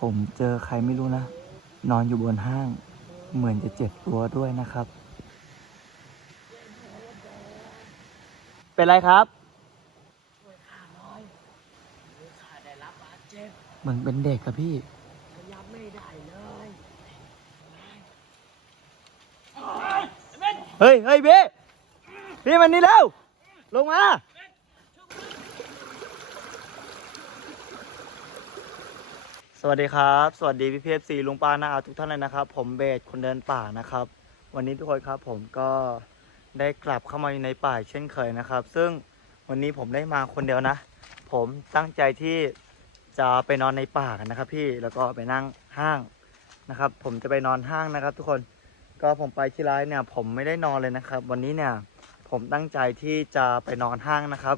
ผมเจอใครไม่รู้นะ นอนอยู่บนห้าง เหมือนจะเจ็บตัวด้วยนะครับ เป็นไรครับ ข้าได้รับบาดเจ็บเหมือนเป็นเด็กอะพี่ ขยับไม่ได้เลยเฮ้ยเฮ้ยพี่พี่มันนี่แล้วลงมา สวัสดีครับ สวัสดีพี่พีเอฟซีลุงป้านาอาทุกท่านเลยนะครับ ผมเบสคนเดินป่านะครับ วันนี้ทุกคนครับผมก็ได้กลับเข้ามาอยู่ในป่าเช่นเคยนะครับ ซึ่งวันนี้ผมได้มาคนเดียวนะ ผมตั้งใจที่จะไปนอนในป่ากันนะครับ พี่แล้วก็ไปนั่งห้างนะครับ ผมจะไปนอนห้างนะครับ ทุกคนก็ผมไปที่ร้านเนี่ย ผมไม่ได้นอนเลยนะครับ วันนี้เนี่ยผมตั้งใจที่จะไปนอนห้างนะครับ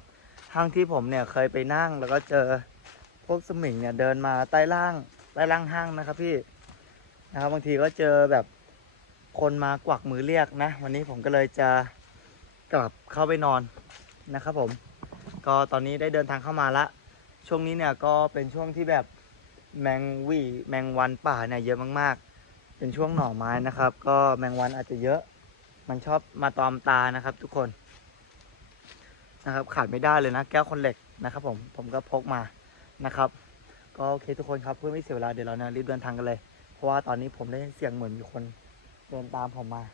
ห้างที่ผมเนี่ยเคยไปนั่งแล้วก็เจอ พวกสมิงเนี่ยเดินมาใต้ล่างใต้ล่างห้างนะครับพี่นะครับบางทีก็เจอแบบคนมากวักมือเรียกนะ วันนี้ผมก็เลยจะกลับเข้าไปนอนนะครับผม ก็ตอนนี้ได้เดินทางเข้ามาละ ช่วงนี้เนี่ยก็เป็นช่วงที่แบบแมงวีแมงวันป่าเนี่ยเยอะมากๆ เป็นช่วงหน่อไม้นะครับ ก็แมงวันอาจจะเยอะ มันชอบมาตอมตานะครับ ทุกคนนะครับขาดไม่ได้เลยนะ แก้วคนเหล็กนะครับผมผมก็พกมา นะครับ ก็โอเคทุกคนครับเพื่อไม่เสียเวลาเดี๋ยวเราเนี่ยรีบเดินทางกันเลย เพราะว่าตอนนี้ผมได้ยินเสียงเหมือนมีคนเดินตามผมมา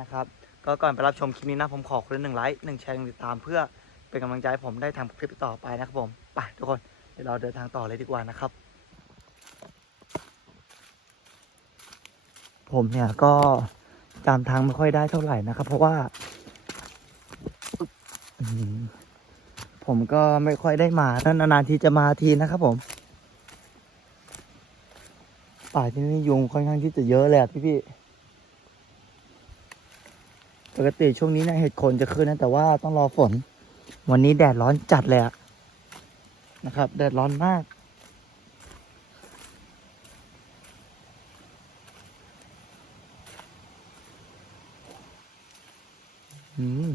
นะครับ ก็ก่อนไปรับชมคลิปนี้นะผมขอคนละหนึ่งไลค์หนึ่งแชร์หนึ่งติดตามเพื่อเป็นกำลังใจให้ผมได้ทำคลิปต่อไปนะครับผมไปทุกคนเดี๋ยวเราเดินทางต่อเลยดีกว่านะครับ ผมเนี่ยก็จำทางไม่ค่อยได้เท่าไหร่นะครับ เพราะว่า ผมก็ไม่ค่อยได้มาถ้านานๆทีจะมาทีนะครับผมป่าที่นี่ยุงค่อนข้างที่จะเยอะเลยอะพี่ปกติช่วงนี้เนี่ยเห็ดโคนจะขึ้นนะแต่ว่าต้องรอฝน วันนี้แดดร้อนจัดเลยอะนะครับ แดดร้อนมาก อืม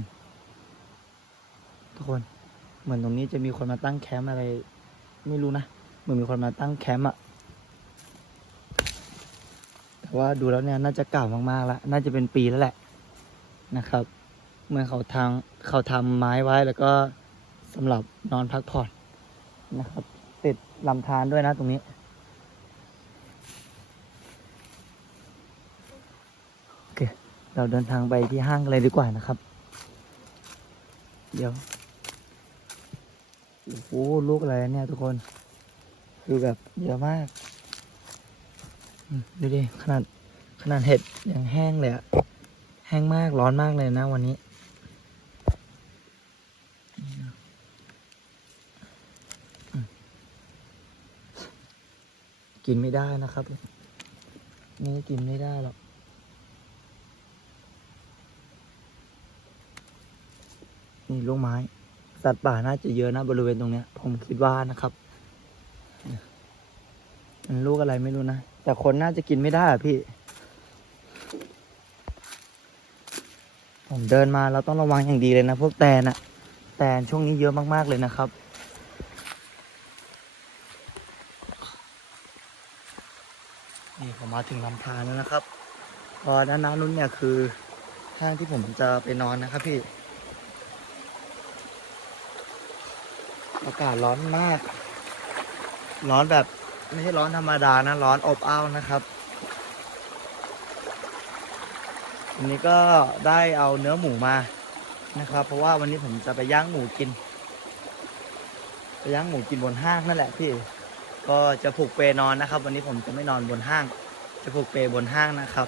ทุกคน เหมือนตรงนี้จะมีคนมาตั้งแคมป์อะไร ไม่รู้นะเหมือนมีคนมาตั้งแคมป์อะแต่ว่าดูแล้วเนี่ยน่าจะเก่ามากๆแล้วน่าจะเป็นปีแล้วแหละนะครับเหมือนเขาทางเขาทำไม้ไว้แล้วก็สำหรับนอนพักผ่อนนะครับ ติดลำธารด้วยนะตรงนี้โอเคเราเดินทางไปที่ห้างเลยดีกว่านะครับ เดี๋ยว โอ้โหลูกอะไรเนี่ยทุกคน คือแบบเยอะมาก ดูดิ ขนาดขนาดเห็ดยังแห้งเลยอะแห้งมากร้อนมากเลยนะวันนี้กินไม่ได้นะครับ นี่กินไม่ได้หรอก นี่ลูกไม้ สัตว์ป่าน่าจะเยอะนะบริเวณตรงเนี้ย ผมคิดว่านะครับมันลูกอะไรไม่รู้นะ แต่คนน่าจะกินไม่ได้อะพี่ ผมเดินมาเราต้องระวังอย่างดีเลยนะ พวกแตนอะแตนช่วงนี้เยอะมากๆเลยนะครับ นี่ผมมาถึงลำธารแล้วนะครับพอด้านหน้านู้นเนี่ยคือห้างที่ผมจะไปนอนนะครับพี่ อากาศร้อนมาก ร้อนแบบไม่ใช่ร้อนธรรมดานะ ร้อนอบอ้าวนะครับวันนี้ก็ได้เอาเนื้อหมูมานะครับ เพราะว่าวันนี้ผมจะไปย่างหมูกิน ไปย่างหมูกินบนห้างนั่นแหละพี่ ก็จะผูกเปนอนนะครับ วันนี้ผมจะไม่นอนบนห้าง จะผูกเปบนห้างนะครับ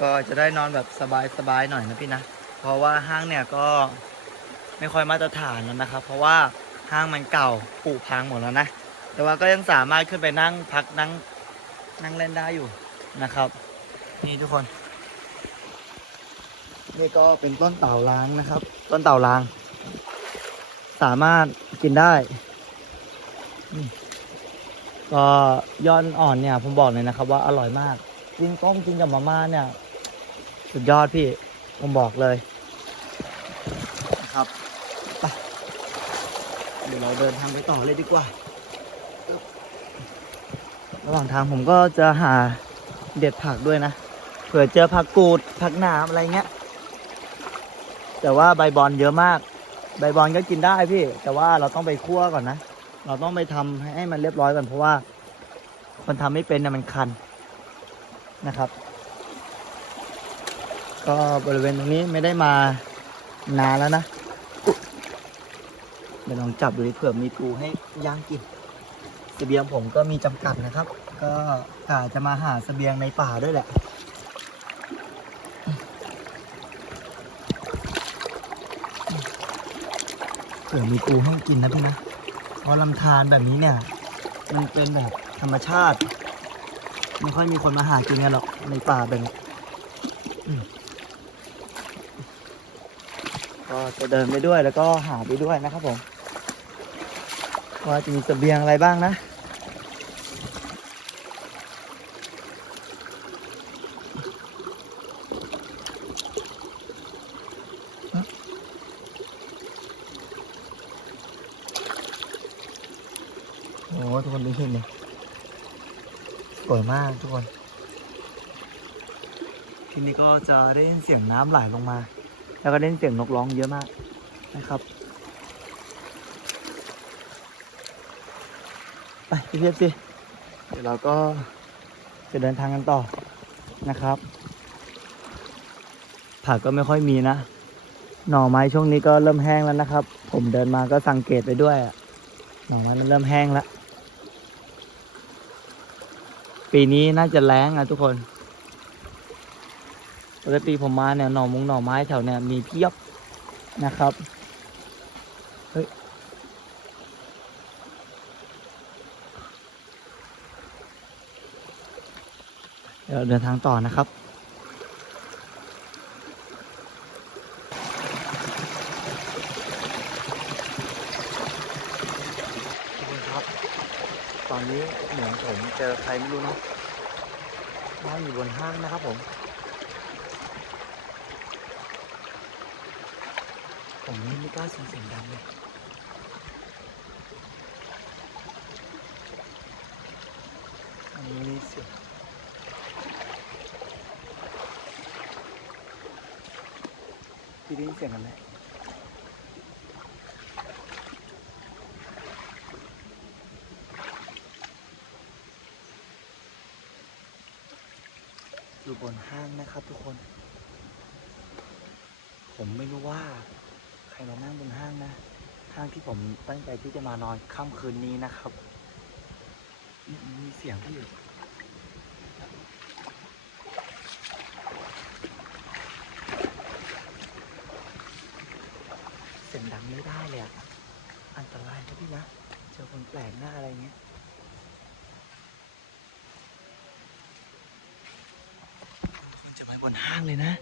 ก็จะได้นอนแบบสบายๆหน่อยนะพี่นะ เพราะว่าห้างเนี่ยก็ ไม่ค่อยมาตรฐานแล้วนะครับ เพราะว่าห้างมันเก่าผุพังหมดแล้วนะ แต่ว่าก็ยังสามารถขึ้นไปนั่งพักนั่งนั่งเล่นได้อยู่นะครับ นี่ทุกคน นี่ก็เป็นต้นเต่าล้างนะครับ ต้นเต่าล้าง สามารถกินได้ก็ยอดอ่อนเนี่ยผมบอกเลยนะครับ ว่าอร่อยมากกินต้มกินกับมาม่าเนี่ย สุดยอดพี่ ผมบอกเลยนะครับ ดี๋ยวเราเดินทางไปต่อเลยดีกว่า ระหว่างทางผมก็จะหาเด็ดผักด้วยนะ เผื่อเจอผักกูดผักหนามอะไรเงี้ย แต่ว่าใบบอลเยอะมาก ใบบอลก็กินได้พี่ แต่ว่าเราต้องไปคั่วก่อนนะ เราต้องไปทำให้มันเรียบร้อยก่อนเพราะว่าคนทำไม่เป็นนะมันคันนะครับ ก็บริเวณตรงนี้ไม่ได้มานานแล้วนะ เดี๋ยวลองจับดูดิเผื่อมีปูให้ย่างกินเสบียงผมก็มีจำกัดนะครับ ก็กะจะมาหาเสบียงในป่าด้วยแหละ เผื่อมีปูให้กินนะพี่นะ เพราะลำธารแบบนี้เนี่ย มันเป็นแบบธรรมชาติ ไม่ค่อยมีคนมาหากินกันหรอกในป่าแบบนี้อืมก็จะเดินไปด้วยแล้วก็หาไปด้วยนะครับผม ว่าจะมีเสบียงอะไรบ้างนะ โอ้ทุกคนดูเห็นไหมสวยมากทุกคน ทีนี้ก็จะได้ยินเสียงน้ำไหลลงมา แล้วก็ได้ยินเสียงนกร้องเยอะมากนะครับ ไป พี่เพียบสิเดี๋ยวเราก็จะเดินทางกันต่อนะครับผักก็ไม่ค่อยมีนะ หน่อไม้ช่วงนี้ก็เริ่มแห้งแล้วนะครับ ผมเดินมาก็สังเกตไปด้วยอะหน่อไม้มันเริ่มแห้งแล้ว ปีนี้น่าจะแล้งอะทุกคนปกติผมมาเนี่ยหน่อมุงหน่อไม้แถวเนี่ยมีเพียบนะครับ เฮ้ย เดี๋ยวเดินทางต่อนะครับทุกคนครับ ตอนนี้เหมือนผมเจอใครไม่รู้เนาะนั่งอยู่บนห้างนะครับผม ผมนี่ไม่กล้าเสียงดังเลย อันนี้มีเสียง พี่ได้ยินเสียงกันไหมอยู่บนห้างนะครับทุกคน ผมไม่รู้ว่า ใครมานั่งบนห้างนะ ห้างที่ผมตั้งใจที่จะมานอนค่ำคืนนี้นะครับ มีเสียงพี่อยู่เสียงดังไม่ได้เลยอะอันตรายนะพี่นะ เจอคน แปลกหน้าอะไรเงี้ยคนจะมาบนห้างเลยนะ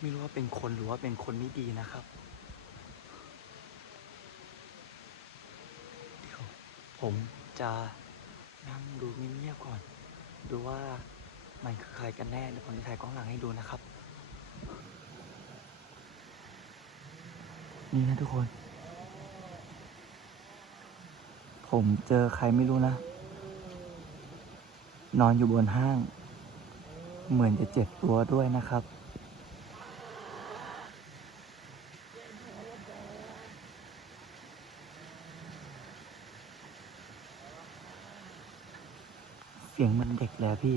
ไม่รู้ว่าเป็นคนหรือว่าเป็นคนไม่ดีนะครับ เดี๋ยวผมจะนั่งดูเงียบๆก่อน ดูว่า มันคือใครกันแน่เดี๋ยวผมจะถ่ายกล้องหลังให้ดูนะครับ นี่นะทุกคน ผมเจอใครไม่รู้นะ นอนอยู่บนห้าง เหมือนจะเจ็บตัวด้วยนะครับเสียงมันเด็กแล้วพี่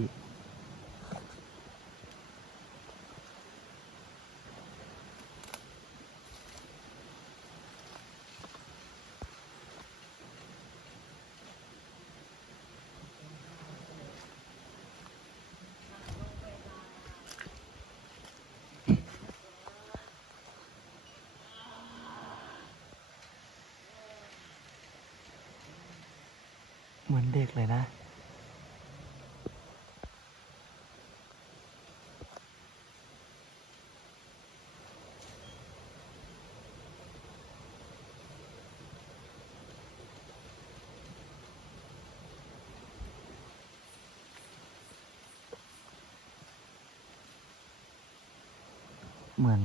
เหมือน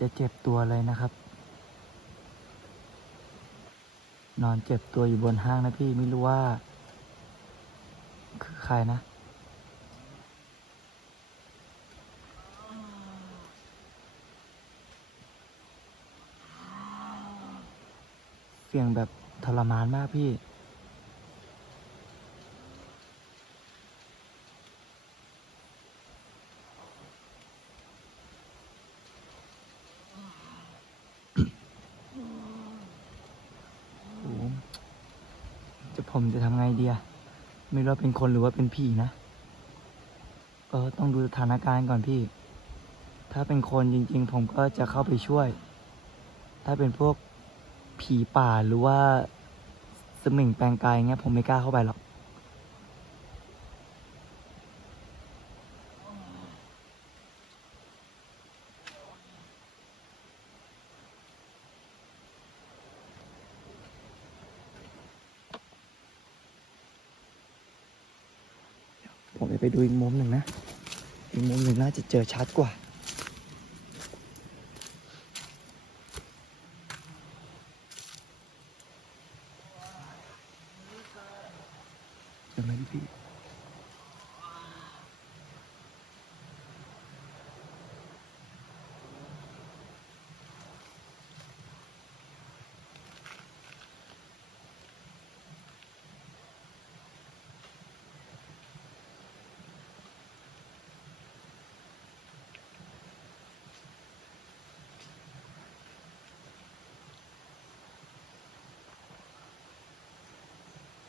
จะเจ็บตัวเลยนะครับ นอนเจ็บตัวอยู่บนห้างนะพี่ไม่รู้ว่า คือใครนะ เสียงแบบทรมานมากพี่ โอ้โหจะผม จะทำไงดียไม่รู้ว่าเป็นคนหรือว่าเป็นผีนะ เออต้องดูสถานการณ์ก่อนพี่ ถ้าเป็นคนจริง ๆ ผมก็จะเข้าไปช่วย ถ้าเป็นพวกผีป่าหรือว่าสมิงแปลงกายเงี้ยผมไม่กล้าเข้าไปหรอก ไปดูอีกมุมหนึ่งนะ อีกมุมหนึ่งน่าจะเจอชัดกว่า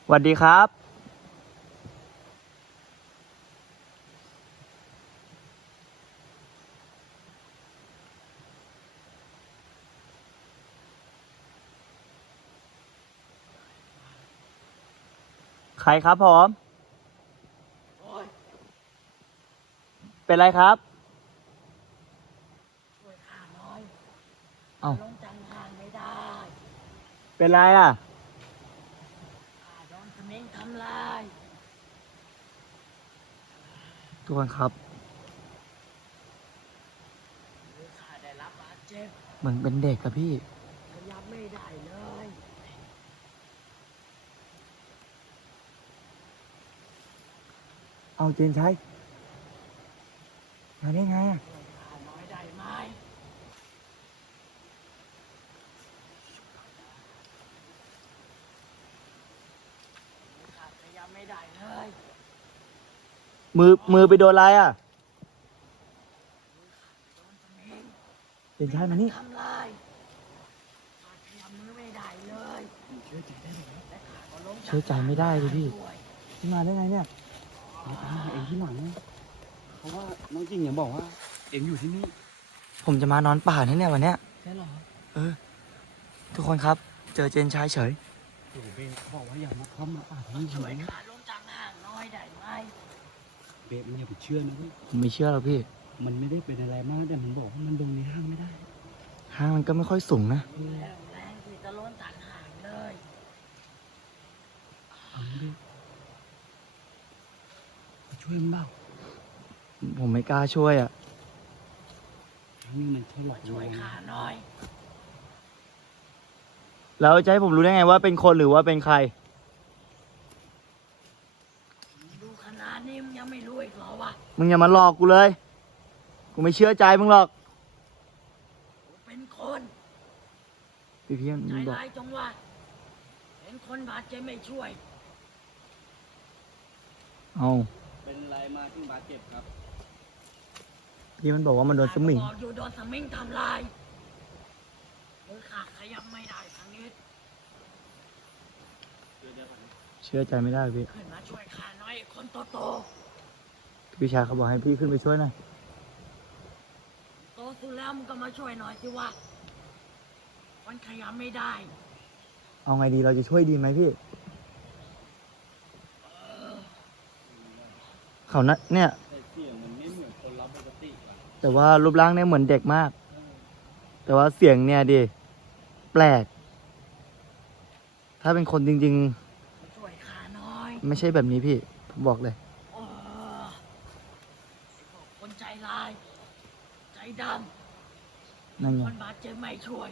สวัสดีครับ ใครครับผมโอ้ยเป็นไรครับ ช่วยข้าหน่อยเอ้า ลงจังหางไม่ได้ เป็นไรอะ ข้าโดนสมิงทำลาย ทุกคนครับหรือข้าได้รับบาดเจ็บเหมือนเป็นเด็กอะพี่ ขยับไม่ได้เลยเอาเจนใช้มาได้ไงอะ ช่วยข้าหน่อยได้ไหมหรือข้าขยับไม่ได้เลย มือมือไปโดนอะไรอะโดนสมิงเจนใช้มานี่ทำลายข้าขยับมือไม่ได้เลยเชื่อใจได้ไหมและข้าก็ลงเชื่อใจไม่ได้เลยพี่ด้วยพี่มาได้ไงเนี่ยเดี๋ยวตามมาเองที่หลังนะเพราะว่าน้องจริงอย่าบอกว่า เองอยู่ที่นี่ ผมจะมานอนป่าเนี่ยเนี่ยวันเนี้ยใช่หรอเออ ทุกคนครับ เจอเจนชายเฉยโอ้โหเบสเขาบอกว่าอย่ามาเข้ามาป่าที่นี่ช่วยนะข้าลงจากห่างน้อยได้ไหม เบสมันอย่าไปเชื่อนะเว้ยผมไม่เชื่อหรอกพี่ มันไม่ได้เป็นอะไรมากแต่มันบอกว่ามันลงในห้างไม่ได้ห้างมันก็ไม่ค่อยสูงนะแรงแรงที่จะล้นจากห่างเลยเอาเบสมาช่วยมันเปล่าผมไม่กล้าช่วยอะครั้งนี้มันแค่หลอกลช่ววยงข้าหน่อย แล้วจะให้ผมรู้ได้ไงว่าเป็นคนหรือว่าเป็นใคร ดูขนาดนี้มึงยังไม่รู้อีกเหรอวะ มึงอย่ามาหลอกกูเลย กูไม่เชื่อใจมึงหรอกกูเป็นคนพี่เพี้ยนใจมึงบอก ร้ายจังวะเห็นคนบาดเจ็บไม่ช่วย เอาเป็นอะไรมาถึงบาดเจ็บครับ พี่มันบอกว่ามันโดนสมิงข้าก็บอกอยู่โดนสมิงทำลายมือขาขยับไม่ได้ทางนี้เชื่อใจไม่ได้พี่ ขึ้นมาช่วยข้าหน่อยไอ้คนโตโต พี่ชายเขาบอกให้พี่ขึ้นไปช่วยหน่อยๆโตสุดแล้วมึงก็มาช่วยหน่อยสิวะมันขยับไม่ได้ เอาไงดีเราจะช่วยดีไหมพี่ เขานะเนี่ย แต่เสียงมันไม่เหมือนคนรับปกติว่ะแต่ว่ารูปร่างเนี่ยเหมือนเด็กมาก แต่ว่าเสียงเนี่ยดิแปลก ถ้าเป็นคนจริงช่วยข้าหน่อยๆไม่ใช่แบบนี้พี่ ผมบอกเลย เออไอ้พวกคนใจ ร้าย ใจอ้ดนั่นำไงคนบาดเจ็บไม่ช่วย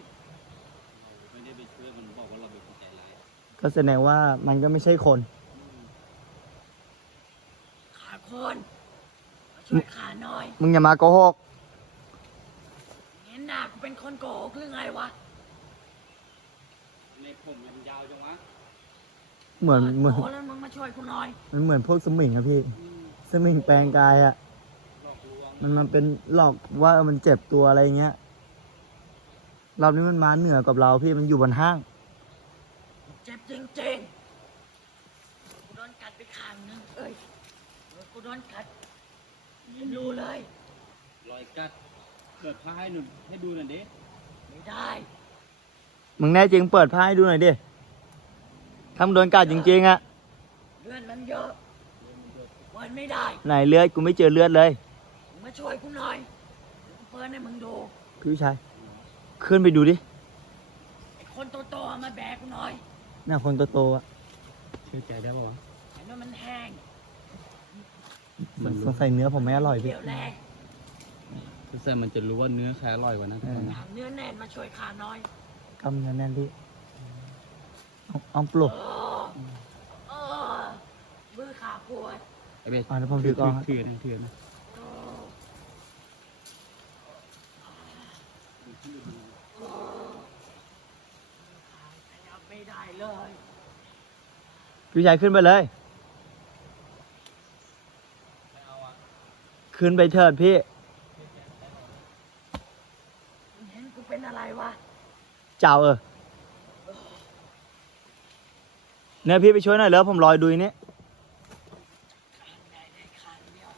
ไม่ได้ไปช่วยมันบอกว่าเราเป็นคนใจร้ายก็แสดงว่ามันก็ไม่ใช่คน ขาคนมาช่วยขาหน่อย มึงอย่ามาโกหก เห็นหน้ากูเป็นคนโกหกหรือไงวะในผมมันยาวจังวะเหมือนเหมือนโอ้แล้วมึงมาช่วยกูหน่อย มันเหมือนพวกสมิงอะพี่สมิงแปลงกายอะหลอกลวง มันมันเป็นหลอกว่าเออมันเจ็บตัวอะไรเงี้ยรอบนี้มันมาเหนือกับเราพี่มันอยู่บนห้าง เจ็บจริงๆกูโดนกัดไปข้างนึงเอ้ยเออกูโดนกัดไม่รู้เลยรอยกัดเกิดผ้าให้หนูให้ดูหน่อยดิไม่ได้มึงแน่จริงเปิดผ้าให้ดูหน่อยดิถ้ามึงโดนกัดจริงๆอะเลือดมันเยอะเปิดไม่ได้ ไหนเลือดกูไม่เจอเลือดเลยมึงมา ช่วยกูหน่อยเดี๋ยวกูเปิดให้มึงดูพี่ชายขึ้นไปดูดิไอ้คนโตๆเอามาแบกกูหน่อยหน้าคนโตๆอะเชื่อใจได้ป่าวะเห็นว่ามันแห้งสงสัยเนื้อผมไม่อร่อยพี่เดี๋ยวแรงแต่มันจะรู้ว่าเนื้อใครอร่อยกว่านะทุกคนนะถามเนื้อแน่นมาช่วยขาหน่อยกำเนื้อแน่นพี่เอาเอาปลุก เออเออมือขาปวดไอ้เบสอ่าแล้วผมถือก่อนถือนะถือนะ เออเออขยับไม่ได้เลย พี่ชายขึ้นไปเลย ขึ้นไปเถิดพี่มึงเห็นกูเป็นอะไรวะ เจ้าเออเนี่ยพี่ไปช่วยหน่อยแล้วผมรอยดูนี่ข้างใดได้ข้างเดียว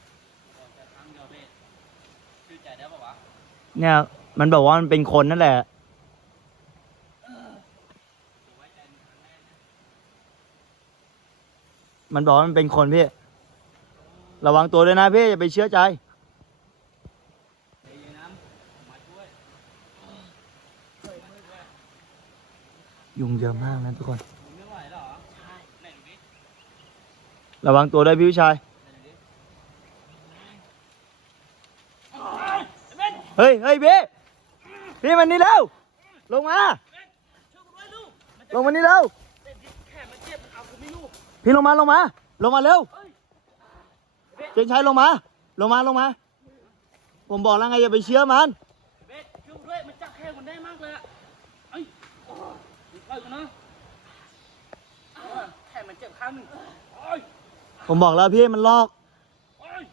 ครั้งเดียวเบสเชื่อใจได้ป่าวะเนี่ยมันบอกว่ามันเป็นคนนั่นแหละ เออ มันบอกว่ามันเป็นคนพี่ ระวังตัวด้วยนะพี่ อย่าไปเชื่อใจ ยุงเยอะมากนะทุกคน ระวังตัวด้วยพี่ผู้ชายเฮ้ยเฮ้ยพี่ พี่มันนี่แล้ว ลงมาลูกมันลงมานี่แล้ว จะแค่มันเจ็บเอากูไม่รู้ พี่ลงมาลงมา ลงมาเร็วเจนชัยลงมา ลงมาลงมา ผมบอกแล้วไงอย่าไปเชื่อมันเบสช่วยด้วยมันจับแค่มันได้มากเลยอะเอ้ยโอ้โหปล่อยกูนะเออแค่มันเจ็บข้างหนึ่งโอ้ยผมบอกแล้วพี่มันลอก โอ้ย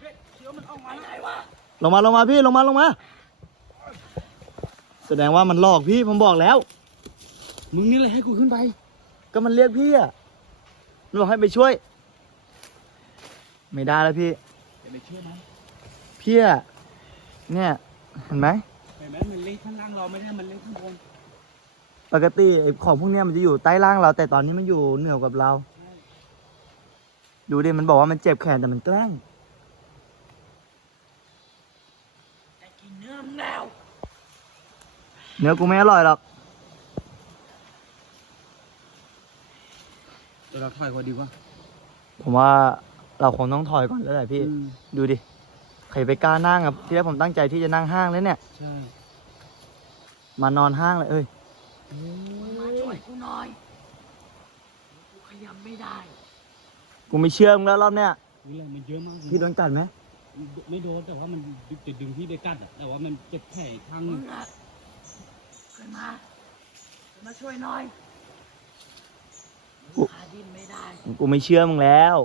เบสเดี๋ยวมันออกมาไหนวะลงมาลงมาพี่ลงมาลงมา แสดงว่ามันหลอกพี่ผมบอกแล้ว มึงนี่แหละให้กูขึ้นไป ก็มันเรียกพี่อะ มันบอกให้ไปช่วย ไม่ได้แล้วพี่อย่าไปเชื่อมันพี่อะเนี่ย เห็นไหมเห็นไหมมันเล็กข้างล่างเราไม่ได้มันเล็กข้างบนปกติไอ้ของพวกเนี้ยมันจะอยู่ใต้ล่างเรา แต่ตอนนี้มันอยู่เหนือกับเรา ดูดิมันบอกว่ามันเจ็บแขนแต่มันแกล้งแต่กินเนื้อมึงแล้ว เนื้อกูไม่อร่อยหรอก เดี๋ยวเราถอยกว่าดีกว่าผมว่าเราคงต้องถอยก่อนแล้วแหละพี่ อืมดูดิ ใครไปกล้านั่งอะที่แรกผมตั้งใจที่จะนั่งห้างแล้วเนี่ย ใช่มานอนห้างเลยเอ้ยมาช่วยกูหน่อย กูขยับไม่ได้ กูไม่เชื่อมึงแล้วรอบเนี้ย นี่แหละมันเยอะมากเลยพี่โดนกัดไหมไม่โดนแต่ว่ามันจะดึงพี่ไปกัดอะแต่ว่ามันเจ็บแผลข้างหมึนึงงอะขึ้นมาขึ้นมาช่วยหน่อยขา ดิ้นไม่ได้กูไม่เชื่อมึงแล้ว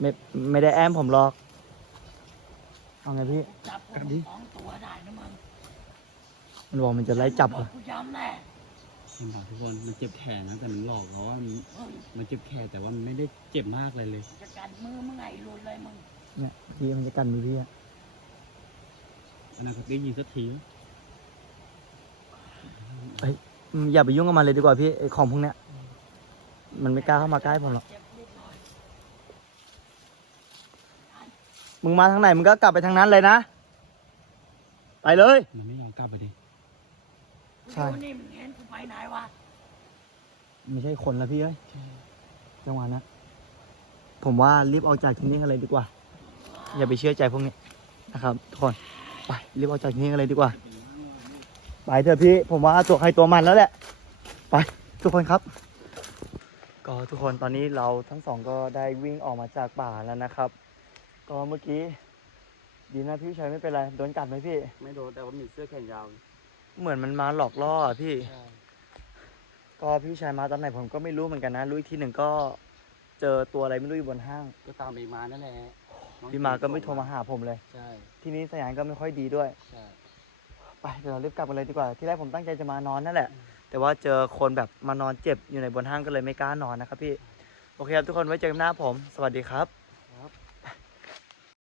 ไม่ไม่ได้แอมผมหรอกเอาไงพี่ จับกูสองตัวได้นะมึงมันบอกมันจะไล่จับบอเหรกอกูย้ำแน่มันบอกทุกคนมันเจ็บแขนนะแต่มันหลอกเราว่ามันเฮ้ยมันเจ็บแขนแต่ว่ามันไม่ได้เจ็บมากเลยเลยจะกัดมือมึงไงรุนเลยมึงเนี่ยพี่มันจะกันมือพี่อะอนาคตได้ยินสักทีนะ อืมอย่าไปยุ่งกับมันเลยดีกว่าพี่ไอ้ของพวกเนี้ย มันไม่กล้าเข้ามาใกล้ผมหรอกเจ็บนิดหน่อยมึงมาทางไหนมึงก็กลับไปทางนั้นเลยนะ ไปเลย มันไม่ยอมกลับไปดิใช่ กูนี่มึงเห็นกูไปไหนวะไม่ใช่คนแล้วพี่เอ้ยจังหวะนะผมว่ารีบออกจากที่นี่กันเลยดีกว่า อย่าไปเชื่อใจพวกนี้นะครับทุกคน ไปรีบออกจากนี้กันเลยดีกว่า ไป เถอะพี่ ผมว่าตัวใครตัวมันแล้วแหละ ไปทุกคนครับ ก็ทุกคนตอนนี้เราทั้งสองก็ได้วิ่งออกมาจากป่าแล้วนะครับ ก็เมื่อกี้ ดีนะพี่ชายไม่เป็นไรโดนกัดไหมพี่ ไม่โดนแต่ว่ามีเสื้อแขนยาว เหมือนมันมาหลอกล่ออะพี่ ก็พี่ชายมาตอนไหนผมก็ไม่รู้เหมือนกันนะ รู้อีกทีหนึ่งก็เจอตัวอะไรไม่รู้อยู่บนห้าง ก็ตามไปมานั่นแหละน้องพี่มาก็ไม่โทรมาหาผมเลย ใช่ ที่นี้สัญญาณก็ไม่ค่อยดีด้วย ใช่ ไปเดี๋ยวเรารีบกลับกันเลยดีกว่า ที่แรกผมตั้งใจจะมานอนนั่นแหละ แต่ว่าเจอคนแบบมานอนเจ็บอยู่ในบนห้างก็เลยไม่กล้านอนนะครับพี่ โอเคครับทุกคนไว้เจอกันหน้าผม สวัสดีครับ